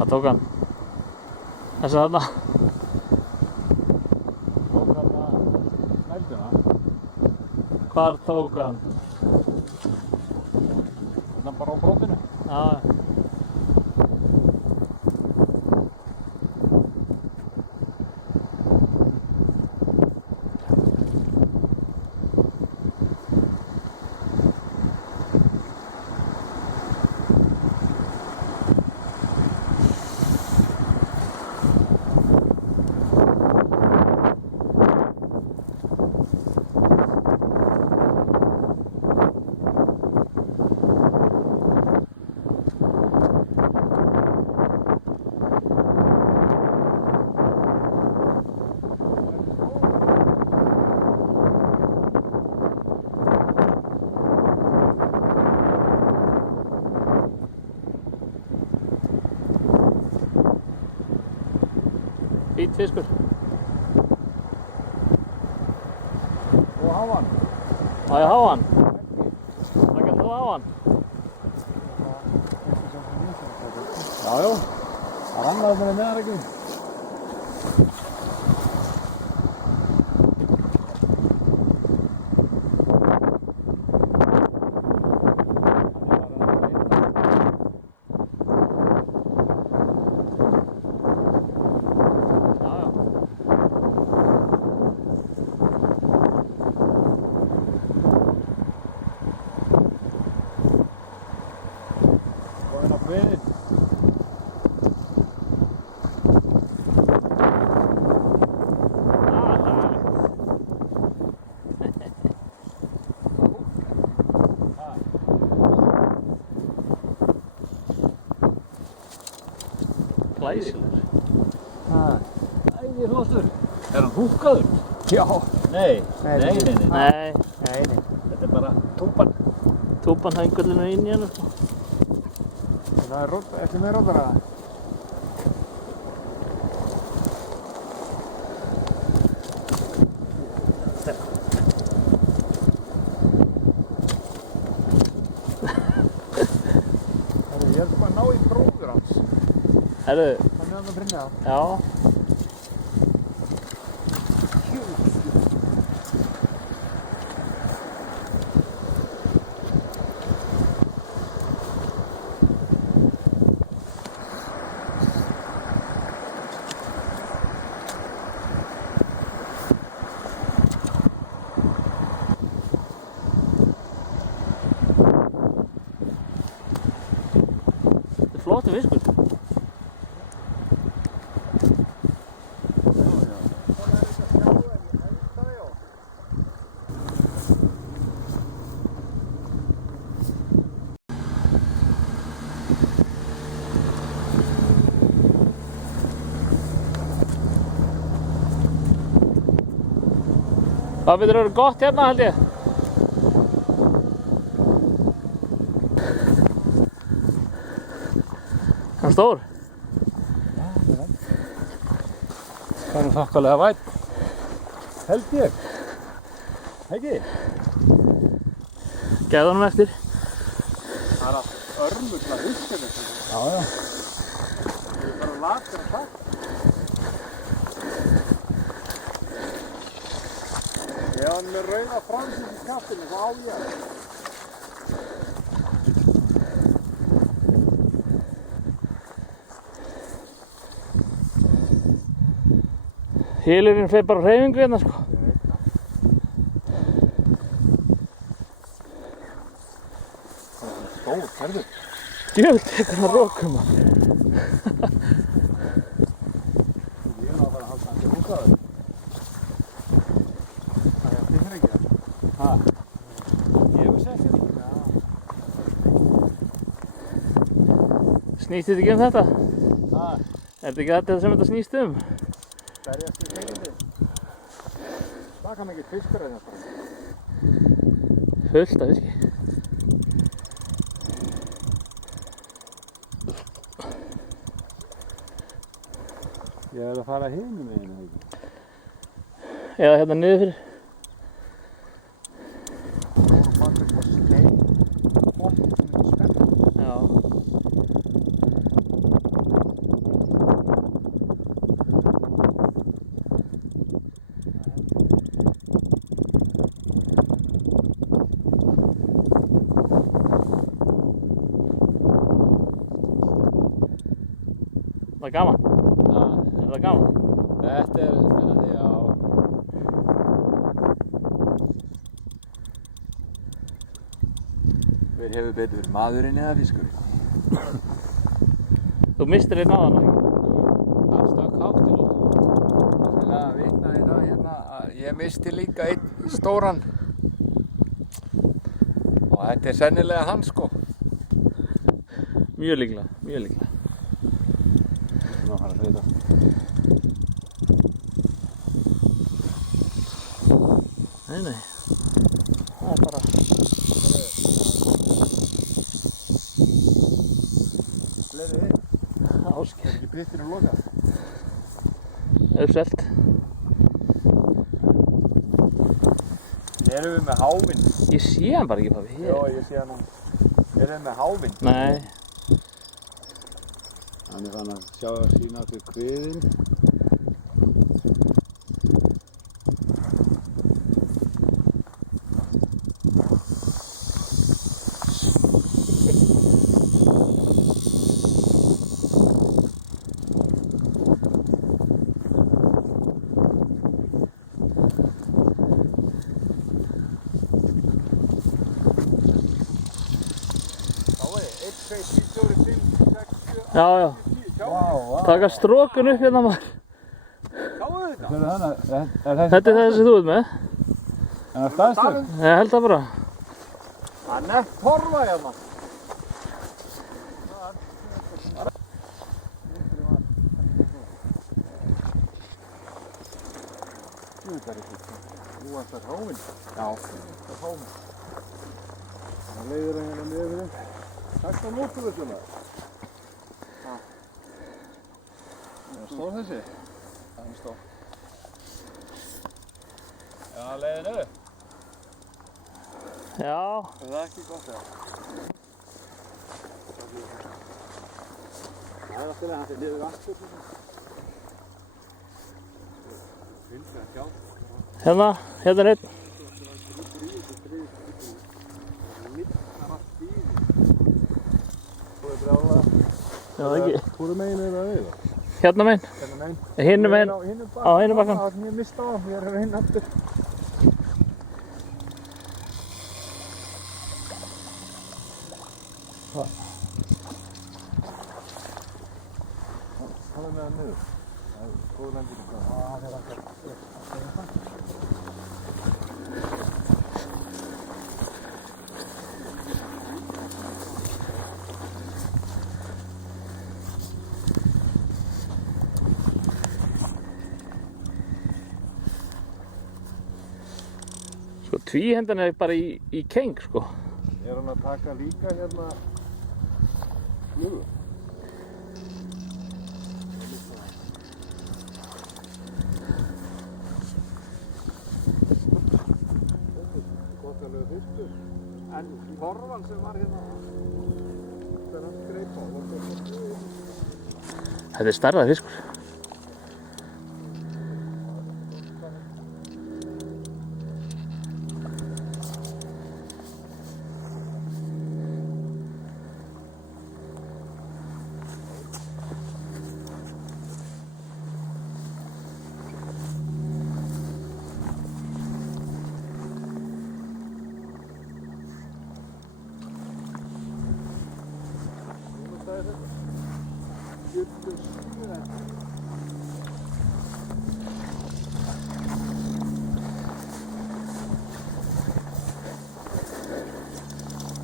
Hvað tók hann? Þessi þarna? Tók þarna snælduna. Hvar tók hann? Þarna bara á brotinu. Já. Fínn fiskur. Og hafa hann. Má ég hafa hann? Hvað getur þú að hafa hann? Já. Það rannaði mér með það ekki. Veiðin. Glæsilegur. Æði flottur. Er hann húkkaður? Já. Nei. Nei. Þetta er bara túpan. Túpan hængullinu inn í hann. Það er ekki með rótara. Ég er bara að ná í bróður hans. Herru. Hann er hann að brinja. Já. Flottur fiskur. Það betur verið gott hérna held ég. Hann stór? Já, það er hann. Það er nú þokkalega vænt. Held ég. Ekki? Gæði honum eftir. Það er allt örmugla fiskur þetta. Já. Það er bara latur að taka. Ég var með rauða fransins í kappinu, þá á ég. Hylurinn fer bara á hreyfingu hérna sko. Ég veit það. Það er stór, herðu. Djöfull tekur hann rokum hann. Ég er nú að fara að halda hann til húkaður. Það er þig ekki það. Ha? Ég hef sett þér ekki. Snýst þetta ekki um þetta? Ha? Er þetta ekki þetta sem þetta snýst um? Berjast í teginni. Það kann ekki fiskur að þetta. Fullt af fiski. Ég er að fara hinum meginn, eða ekki? Eða hérna niður fyrir. Og maður er bara stein. Bótt sem er spennt. Já. það gaman? Ha, Er það gaman? þetta er spennandi, já. Hver hefur betur, maðurinn eða fiskurinn? Þú mistir einn áðan, ekki? Hann stakk hátt í loftu. Ég vil að vitna í það hérna að ég misti líka einn stóran. Og þetta er sennilega hann sko. Mjög líklega, mjög líklega. Nú hann að þreita. Nei, nei. Það er bara... Fleiri þið? Ásker. Er ekki bryttinu lokað? Uppselt. Erum við með háfinn? Ég sé hann bara ekki, pabbi. Já, ég sé hann. Erum við með háfinn? Nei. Hann er fann að sjá að sína til kviðinn. Já, já. Taka strókun upp hérna maður. Sérðu hana? Þetta er það sem þú ert með. Er það stæðstur? Ég held það bara. Það er nefnt torfa hérna. Nú vantar háfinn. Já. Það er háfinn. Það leiðir hann hérna niður fyrir. Takk á mótu þessu maður. Það er stór þessi. Það er stór. Já, leiðin upp. Já. Er það ekki gott eða? Það er alltaf hann til niður aftur. Fylgja að sjá. Hérna er einn. Já, ekki. Hvoru megin er það við? Hérna megin. Hérna megin. Hinum megin. Á hinum bakkan. Það er mjög mist á það, ég er hérna hinn aftur. Það er með hann niður. Það er góð lending. Það er alltaf. Sko, tvíhendan er bara í keng, sko. Er hann að taka líka hérna flugu? Gottalegu fiskur. En torfan sem var hérna, það er hann greip á. Þetta er stærðar fiskur.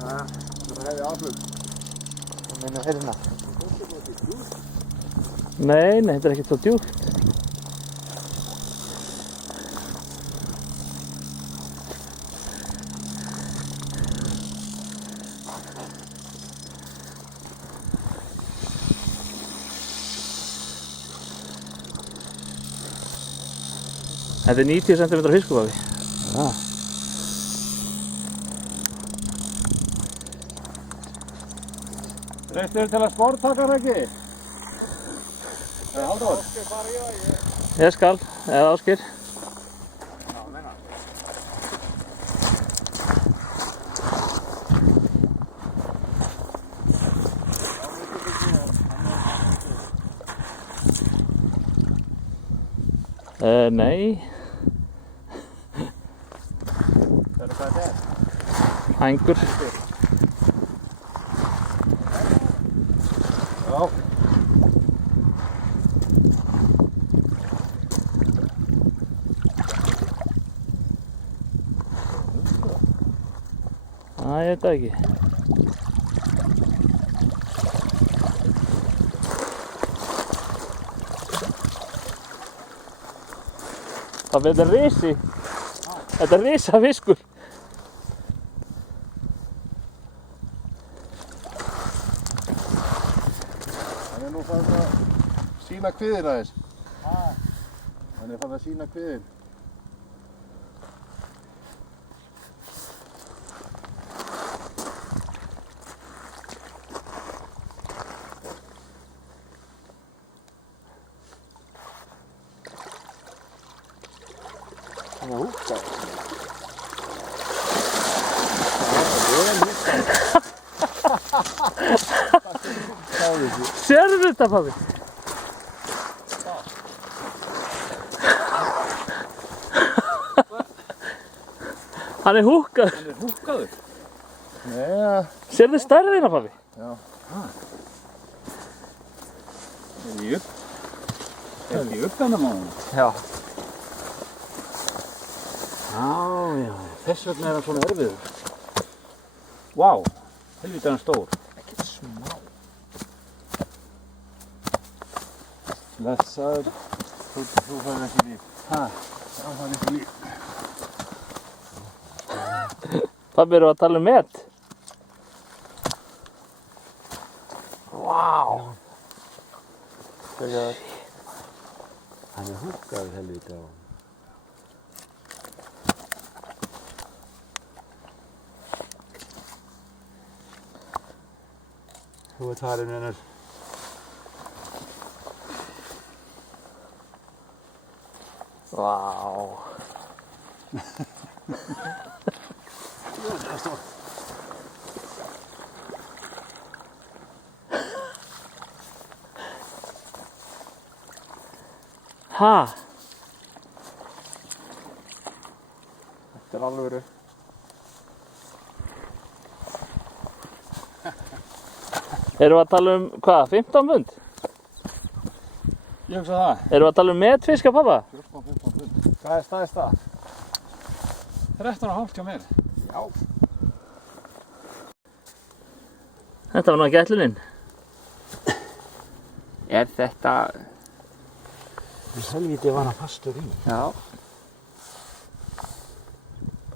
Það hefði aflug. Það meina hérna. Nei, þetta er ekkert svo djúpt. Þetta er 90 cm fiskur, Babi. Já. Reistur til að sporttaka ekki? Eða Halldór? Ég skal, eða Ásgeir. Já, meina. Nei. Hvað þetta er? Hængur. Já. Ég veit það ekki. Þetta er risi. Þetta er risafiskur. Hann er nú fann að sína kviðin aðeins. Hann er fann að sína kviðin. Hann er húkkað. Sérðu þetta, pabbi? Hann er húkkaður. Hann er húkkaður. Nei, Sérðu stærðina, pabbi? já. Er ekki upp þennan mánu? Já. Já, þess vegna er hann svona erfiður. Vá, helvítið er hann stór. Ekkert smá. Blessaður. Þú fær ekki líf. Ha, Já, það er ekki líf. Pabbi, erum við að tala um met? Vá. hann er húkkaður helvítið á hann. Þú ert farinn, vinur. Vá. Ha? Þetta er alvöru. Erum við að tala um, hvað, 15 pund? Ég hugsa það. Erum við að tala um metfiska, pappa? 14-15 pund. Hvað er staðist það? 13,5 hjá mér. Já. Þetta var nú ekki ætlunin. Er þetta... Helvítið var hann fastur í. Já.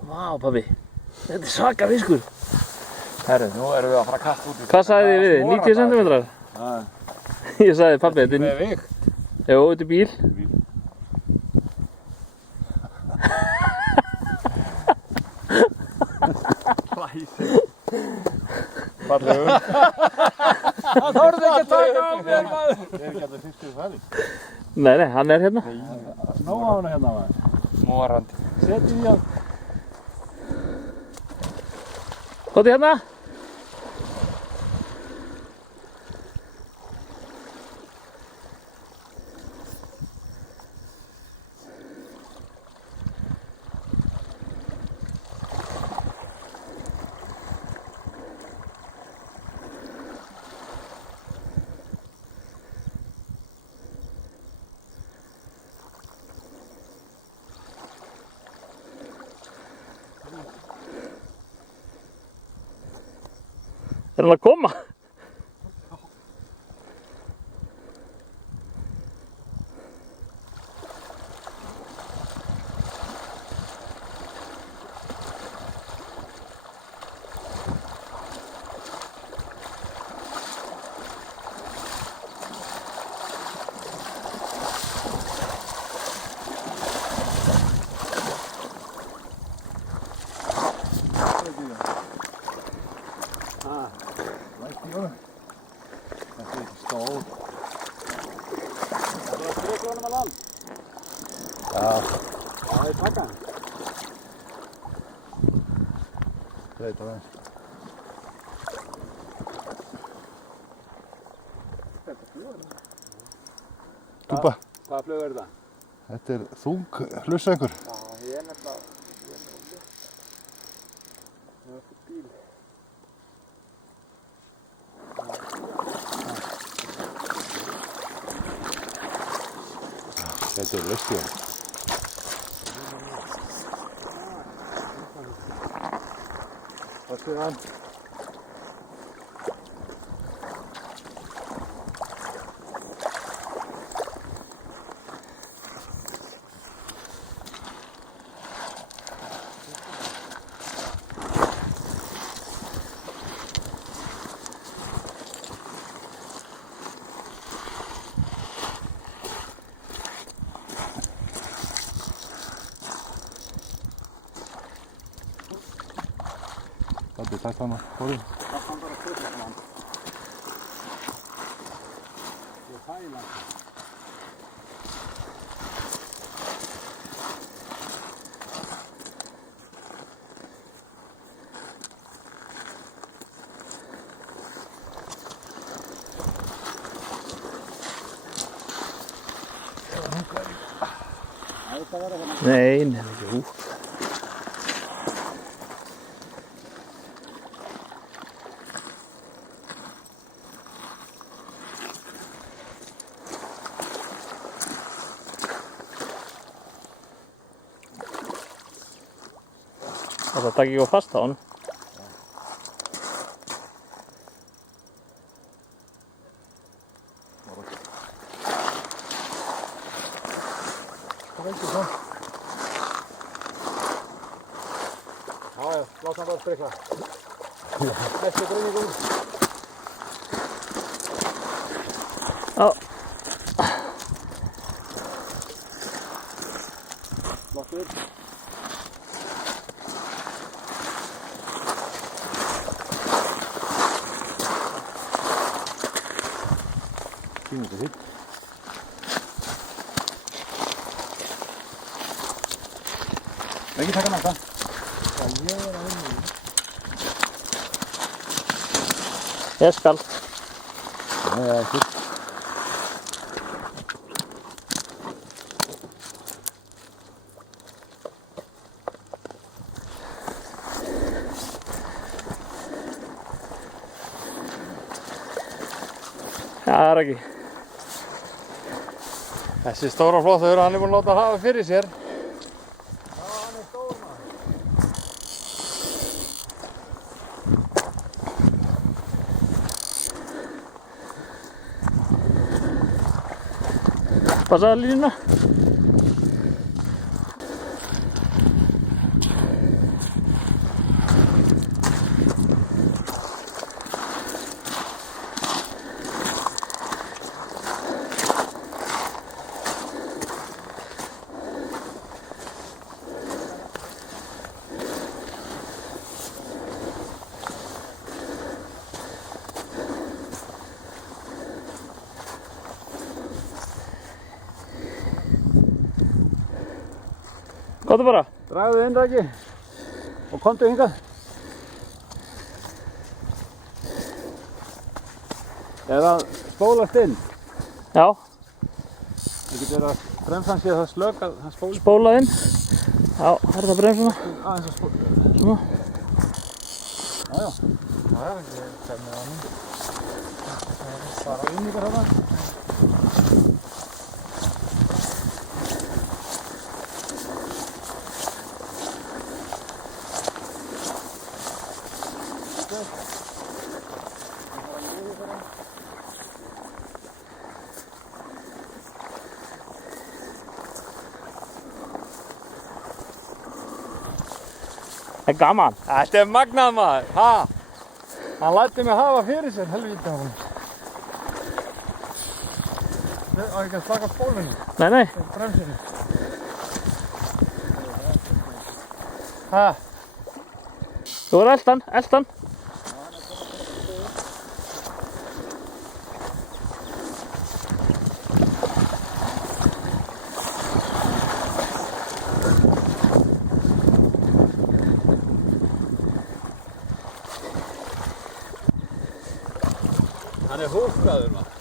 Vá, pabbi. Þetta er svaka fiskur. Herru, nú erum við að fara að kasta út í... Hvað sagði þið við þið? 90 cm? Ég sagði, pabbi, þetta er... Með vig. Jú, þetta er bíl. Fallegur. Það þorði ekki að taka á mér, maður. Er ekki allir fiskur færið? Nei, nei, hann er hérna. Nó á hana hérna, maður. Morandi. Setjum í hann. Kóti hérna. Er hann að koma? Læst í honum. Þetta er ekki stór. Það er að streka honum að land. Já. Það er takkan. Breyta það. Dúpa. Hvaða flug er þetta? Þetta er þung hlussengur. Já, ég er nefnilega lyft. Ég er eftir bíl. Þetta er laust í hann. Það sé hann. Þetta er takk hana, fórið. Það kom bara fyrir hann. Ég er þægilega. Nei, jú. Það takk ekki fast á hann. Það veitir svo. Já, láta hann bara sprikla. Næstu greiningur. Já. Flottur. Fínt að hitt. Ekki taka næsta. Já, ég er að vinna í. Ég skal. Nei, það er ekki. Það er ekki. Þessi stóra flottur, hann er búinn að láta hafa fyrir sér. Passaðu línuna. Komdu bara. Dragðu inn Raki og komdu hingað. Eða spólast inn. Já, Það getur verið að bremsan sé það slök að hann spólast spóla inn. Já, það er það bremsuna. aðeins að spóla. Svona. Jájá. Já, ég kemur það nú. Fara inn ykkur þarna. Það er gaman. Þetta er magnað maður, ha? Hann lætti mig hafa fyrir sér, helvíti á hann. Það var ekki að slaka spólunni, Nei. bremsinni. Ha? Þú er eldan. Hann er húkaður maður.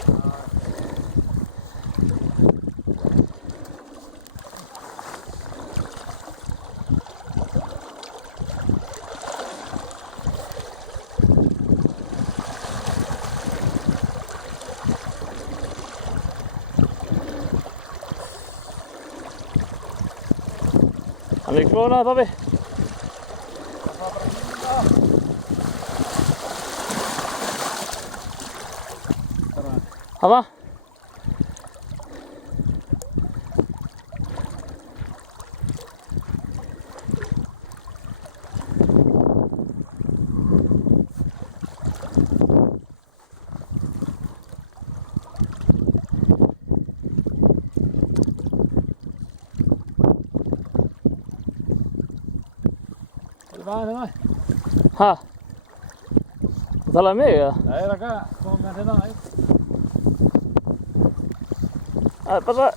Leiklóðuna, pabbi. Hanna? Hvað er hérna? Ha? Þú talaði um mig, eða? Nei, Raka, kom með hérna. Passa.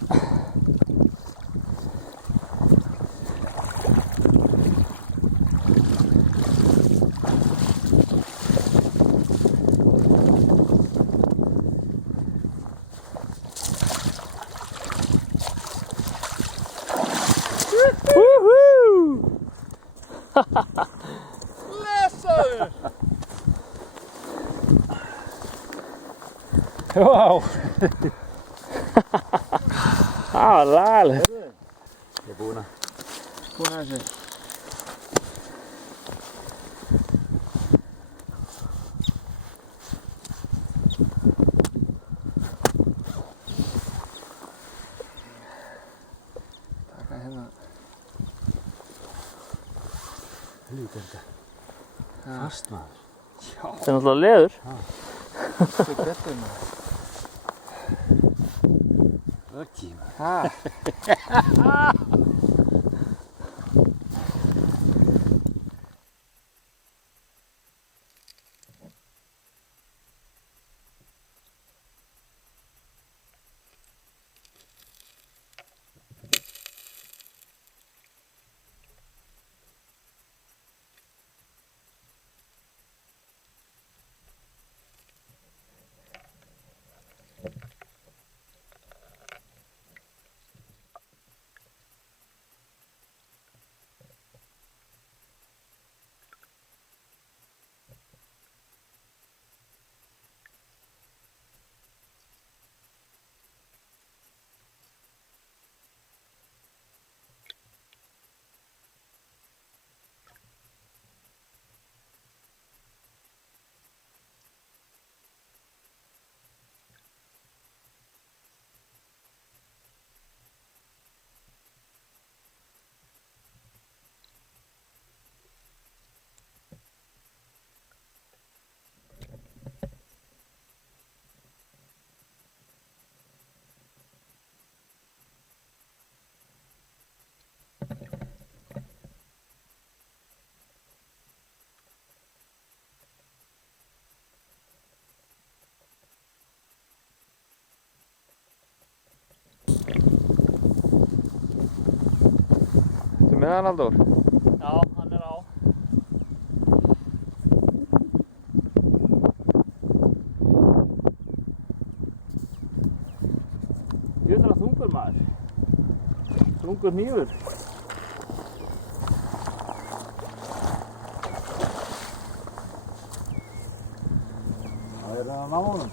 Blessaður! Vá! Það var lagalegt. Ég er búinn að. Búinn að þessu. Taka hérna. Lítið þetta. Fast maður. Þetta er náttúrulega leður. Þetta er betur maður. Ökki maður. Ha? Ertu með hann, Halldór? Já, hann er á. Jötnar að þungur maður. Þungur hnífur. Það er að ná honum.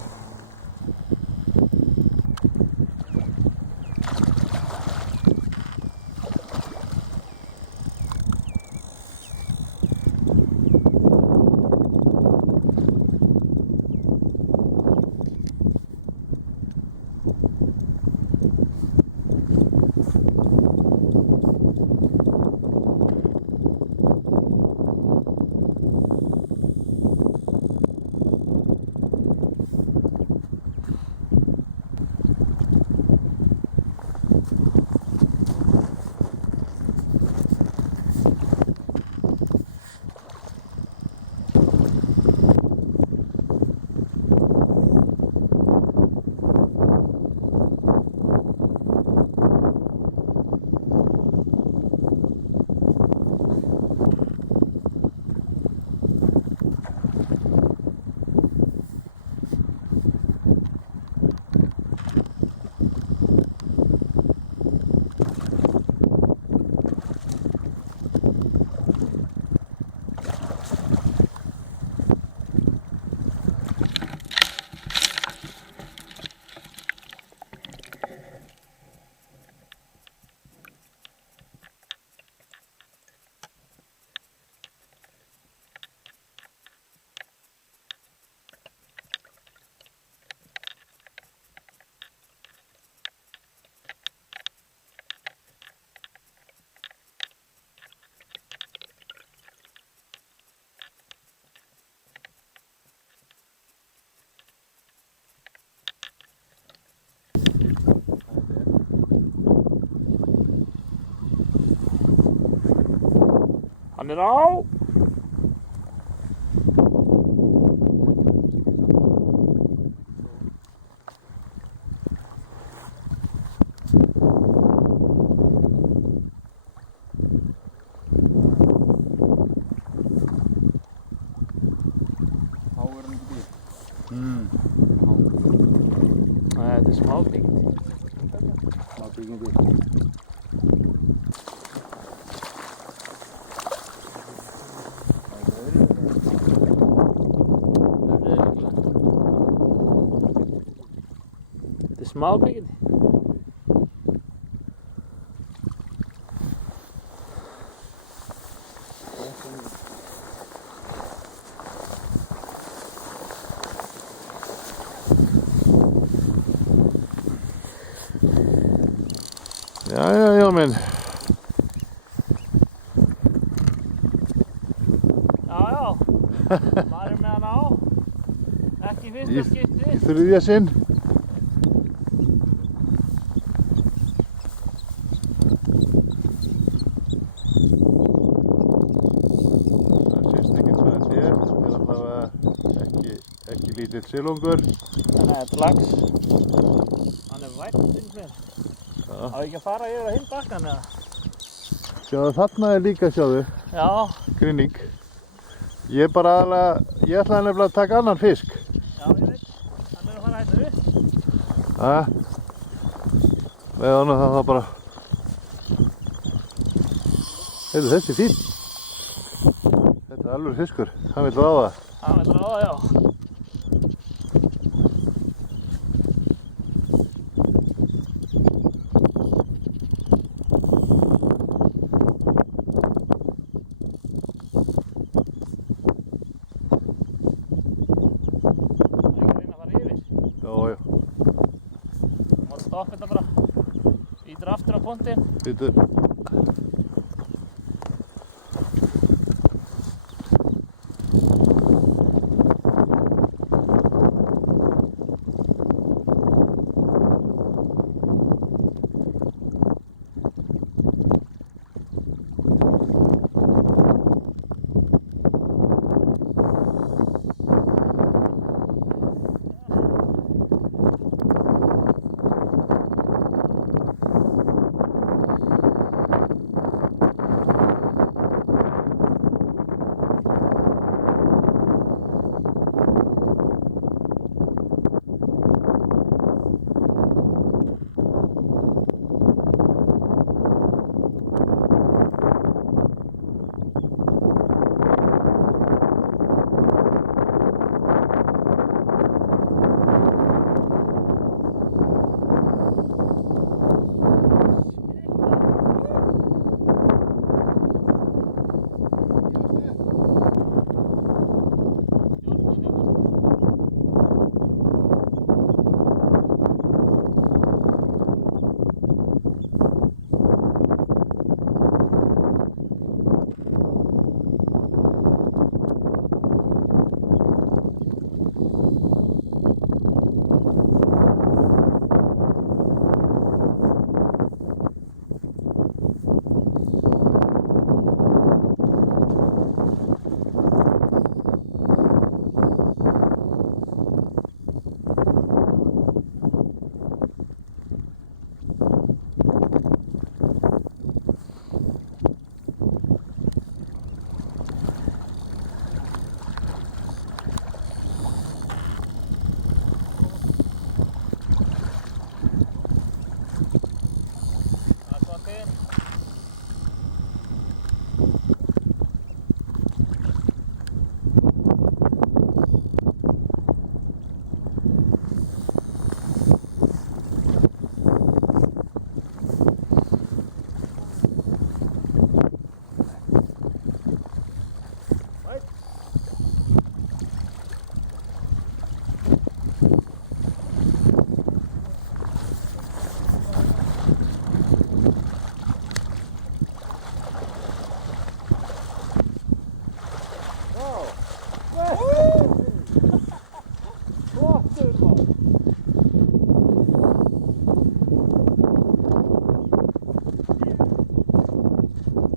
Hann er á. Þá er hann ekki dýr. Nei, þetta er smábíkindi. Smábíkindi. Þetta er smábíkindi. Já, minn. Já. Maður er með hann á. Ekki í fyrsta skipti. Þriðja sinn. Það sést ekkert hvað þetta er. Þetta er allavega ekki lítill silungur. Nei, þetta er lax. Hann er vænt, finnst mér. Á ekki að fara yfir á hinn bakkann eða? Sjáðu, þarna er líka, sjáðu, Já. grinning. Ég ætlaði nefnilega að taka annan fisk. Já, ég veit. Hann er að fara hérna upp. Með honum það bara... Heyrðu, þessi er fín. Þetta er alveg fiskur. Hann vill ráða. Hann vil ráða, já. Stopp þetta bara. Ítir aftur á pontinn. Býtu.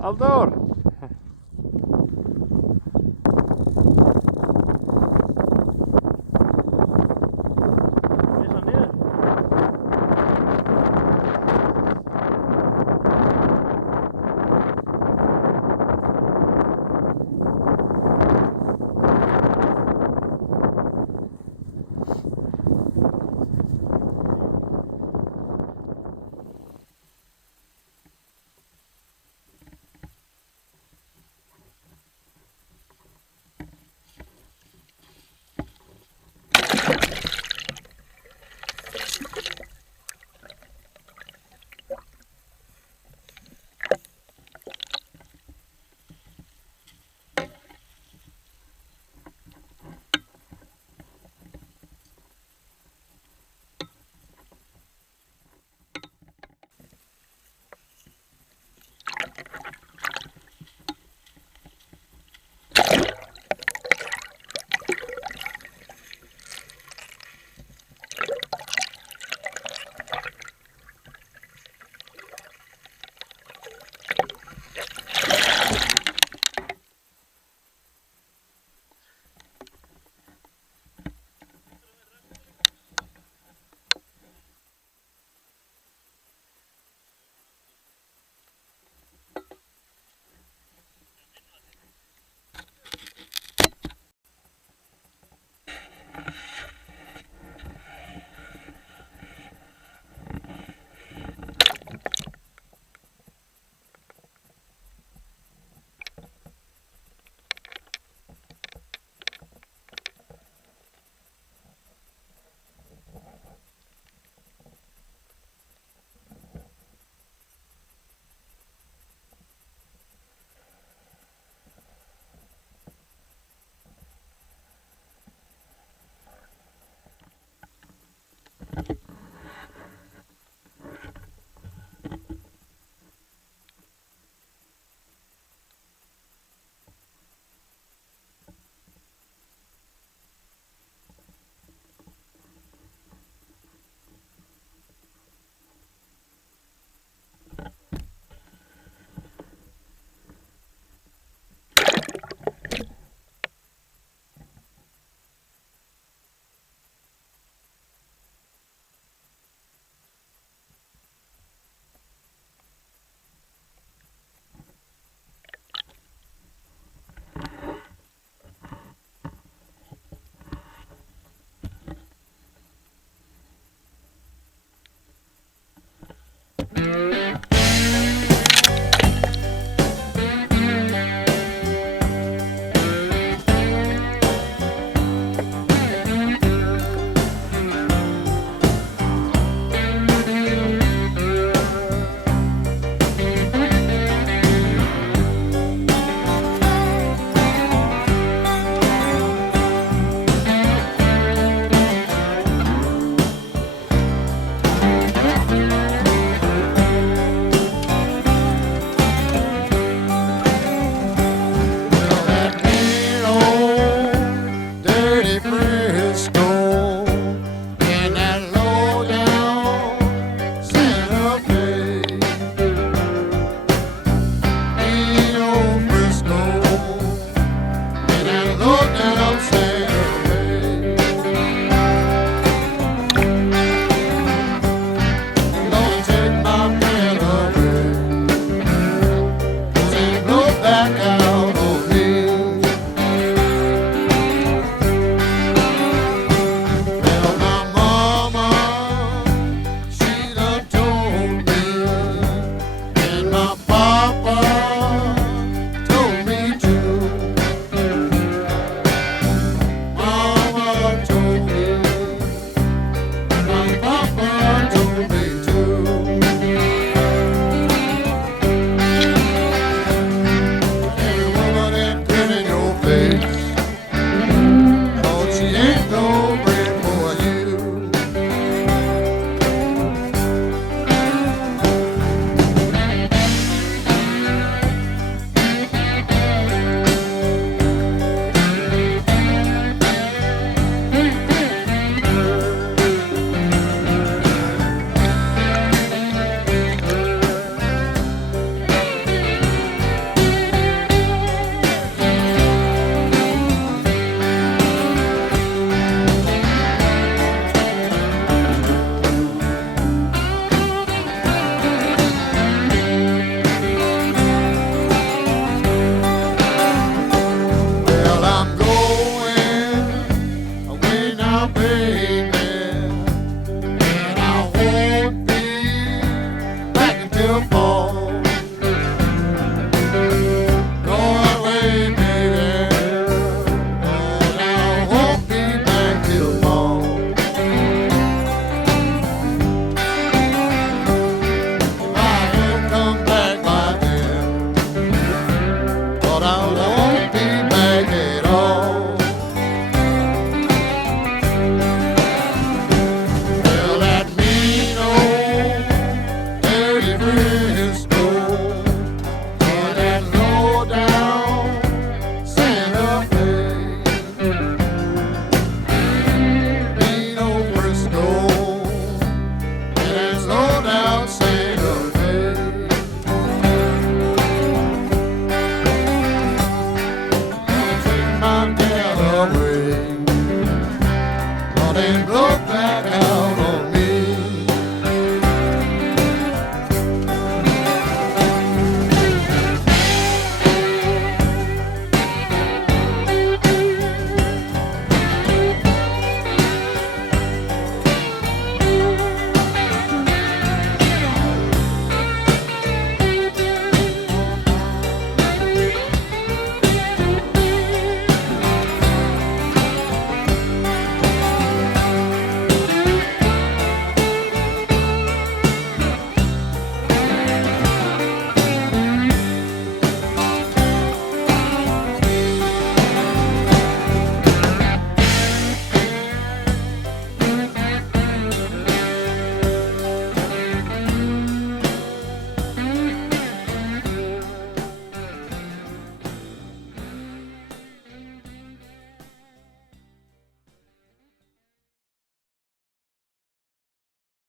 Halldór!